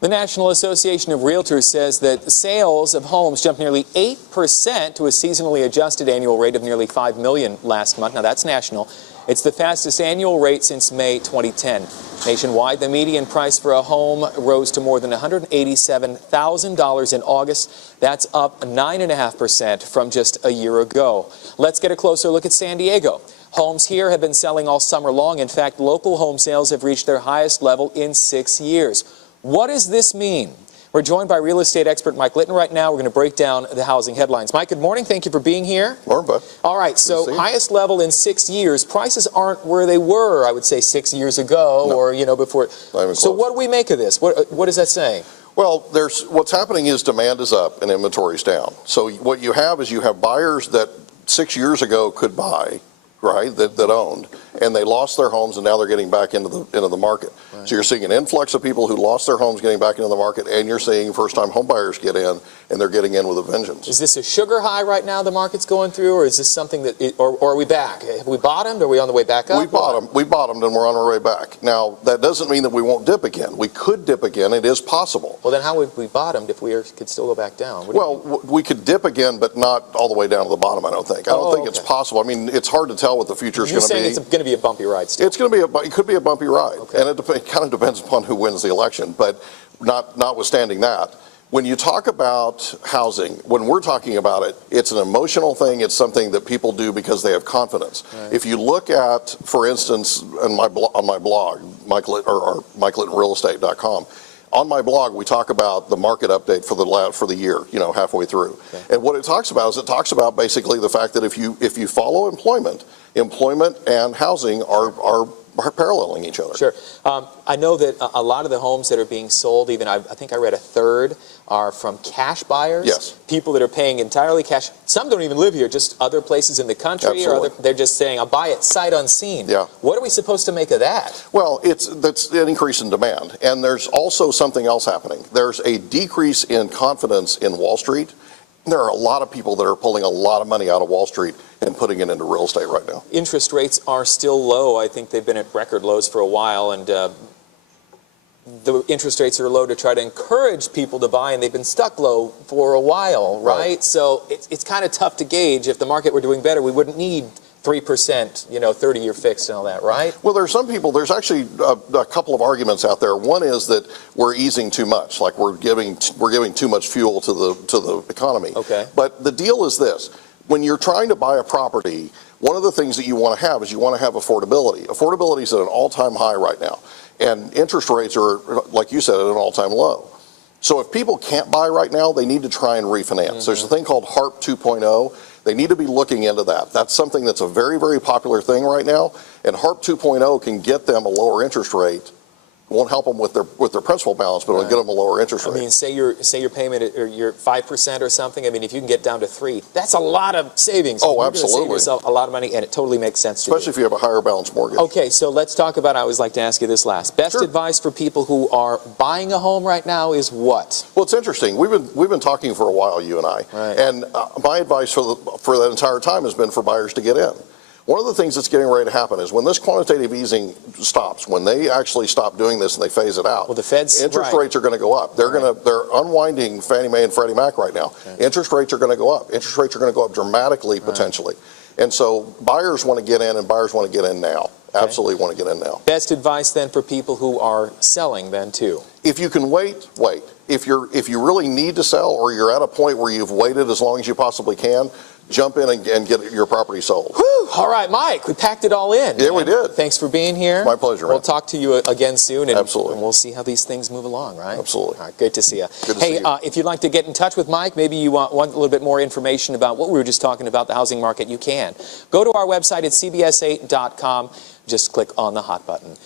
The National Association of Realtors says that sales of homes jumped nearly 8% to a seasonally adjusted annual rate of nearly $5 million last month. Now, that's national. It's the fastest annual rate since May 2010. Nationwide, the median price for a home rose to more than $187,000 in August. That's up 9.5% from just a year ago. Let's get a closer look at San Diego. Homes here have been selling all summer long. In fact, local home sales have reached their highest level in 6 years. What does this mean? We're joined by real estate expert Mike Litton right now. We're going to break down the housing headlines. Mike, good morning. Thank you for being here. Morning, bud. All right, so highest level in 6 years. Prices aren't where they were, I would say, 6 years ago or, before. So what do we make of this? What is that saying? Well, what's happening is demand is up and inventory's down. So what you have is you have buyers that 6 years ago could buy, right, that owned, and they lost their homes and now they're getting back into the market. Right. So you're seeing an influx of people who lost their homes getting back into the market, and you're seeing first-time home buyers get in, and they're getting in with a vengeance. Is this a sugar high right now the market's going through, or is this something that, or are we back? Have we bottomed? Are we on the way back up? We bottomed and we're on our way back. Now, that doesn't mean that we won't dip again. We could dip again. It is possible. Well, then how would we bottomed if we could still go back down? Well, we could dip again, but not all the way down to the bottom, I don't think. I don't think it's possible. I mean, it's hard to tell what the future is going to be. You're saying it's going to be a bumpy ride still? It's going to be it could be a bumpy ride, and it kind of depends upon who wins the election. But notwithstanding that, when you talk about housing, when we're talking about it, it's an emotional thing. It's something that people do because they have confidence. Right. If you look at, for instance, on my blog, MikeLittonRealEstate.com. On my blog, we talk about the market update for the year, halfway through. Okay. And what it talks about is basically the fact that if you follow employment and housing are paralleling each other. Sure. I know that a lot of the homes that are being sold, even I think I read a third, are from cash buyers. Yes. People that are paying entirely cash. Some don't even live here, just other places in the country. Absolutely. Or they're just saying, I'll buy it sight unseen. Yeah. What are we supposed to make of that? Well, that's an increase in demand. And there's also something else happening. There's a decrease in confidence in Wall Street. There are a lot of people that are pulling a lot of money out of Wall Street and putting it into real estate right now. Interest rates are still low. I think they've been at record lows for a while, and the interest rates are low to try to encourage people to buy, and they've been stuck low for a while, right? So it's kind of tough to gauge. If the market were doing better, we wouldn't need 3%, 30-year fixed and all that, right? Well, there's actually a couple of arguments out there. One is that we're easing too much, like we're giving too much fuel to the economy. Okay. But the deal is this: when you're trying to buy a property, one of the things that you want to have is affordability. Affordability is at an all-time high right now, and interest rates are, like you said, at an all-time low. So if people can't buy right now, they need to try and refinance. Mm-hmm. There's a thing called HARP 2.0. They need to be looking into that. That's something that's a very, very popular thing right now, and HARP 2.0 can get them a lower interest rate. It won't help them with their principal balance, but it'll get them a lower interest rate. I mean, say your payment or your 5% or something. I mean, if you can get down to 3%, that's a lot of savings. Oh, you're absolutely. Save yourself a lot of money, and it totally makes sense to you. Especially if you have a higher balance mortgage. Okay, so let's talk about. I always like to ask you this last. Best advice for people who are buying a home right now is what? Well, it's interesting. We've been talking for a while, you and I, and my advice for that entire time has been for buyers to get in. One of the things that's getting ready to happen is when this quantitative easing stops, when they actually stop doing this and they phase it out, well, the Fed's interest rates are going to go up. They're unwinding Fannie Mae and Freddie Mac right now. Okay. Interest rates are going to go up. Interest rates are going to go up dramatically potentially. And so buyers want to get in, and buyers want to get in now. Okay. Absolutely want to get in now. Best advice then for people who are selling then too? If you can wait. If you really need to sell, or you're at a point where you've waited as long as you possibly can, jump in and get your property sold. Whew. All right, Mike, we packed it all in. Yeah, we did. Thanks for being here. My pleasure, man. We'll talk to you again soon, and Absolutely. And we'll see how these things move along, right? Absolutely. All right, great to see you. Good to see you. If you'd like to get in touch with Mike, maybe you want a little bit more information about what we were just talking about, the housing market, you can. Go to our website at cbs8.com. Just click on the hot button.